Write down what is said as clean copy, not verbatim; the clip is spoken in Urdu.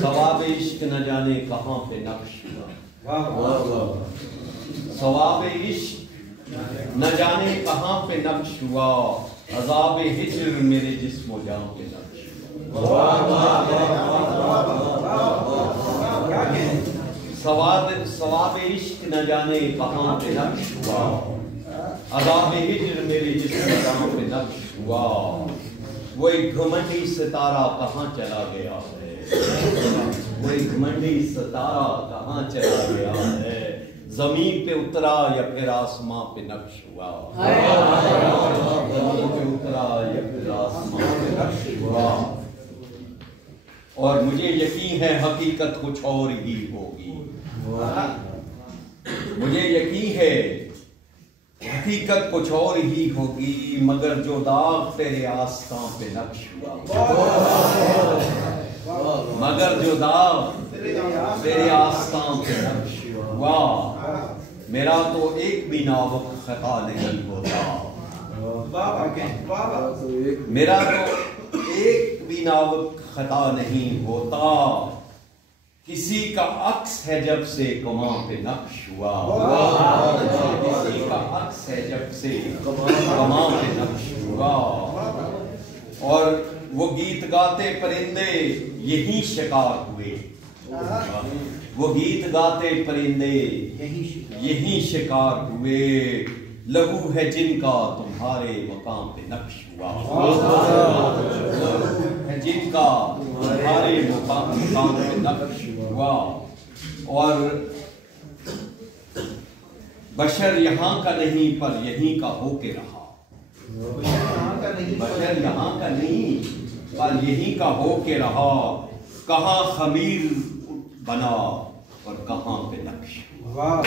ثواب عشق نہ جانے کہاں پہ نقش ہوا، ثواب عشق نہ جانے کہاں پہ نقش ہوا، عذاب ہجر میرے جسم و جان پہ نقش ہوا۔ ثواب عشق نہ جانے کہاں پہ نقش ہوا، عذاب ہجر میرے جسم و جان پہ نقش ہوا۔ وہ ایک گھمنڈی ستارہ کہاں چلا گیا ہے، وہ ایک گھمنڈی ستارہ کہاں چلا گیا ہے، زمین پہ اترا یا پھر آسمان پہ نقش ہوا، زمین پہ اترا یا پھر آسمان پہ نقش ہوا۔ اور مجھے یقین ہے حقیقت کچھ اور ہی ہوگی، مجھے یقین ہے حقیقت کچھ اور ہی ہوگی، مگر جو داغ تیرے آستان پہ نقش ہوا، مگر جو داغ تیرے آستان پہ نقش ہوا، میرا تو ایک بھی ناوک خطا نہیں ہوتا، میرا تو ایک بھی ناوک خطا نہیں ہوتا، کسی کا عکس ہے جب سے کماں پہ نقش ہوا، کسی کا عکس ہے جب سے کماں پہ نقش ہوا۔ اور وہ گیت گاتے پرندے یہی شکار ہوئے، وہ گیت گاتے پرندے یہی شکار ہوئے، لہو ہے جن کا تمہارے مقام پہ نقش ہوا، لہو ہے جن کا تمہارے مقام پہ نقش ہوا۔ اور بشر یہاں کا نہیں پر یہیں کا ہو کے رہا، بشر یہاں کا نہیں پر یہیں کا ہو کے رہا، کہاں خمیر بنا اور کہاں پہ نقش ہوا۔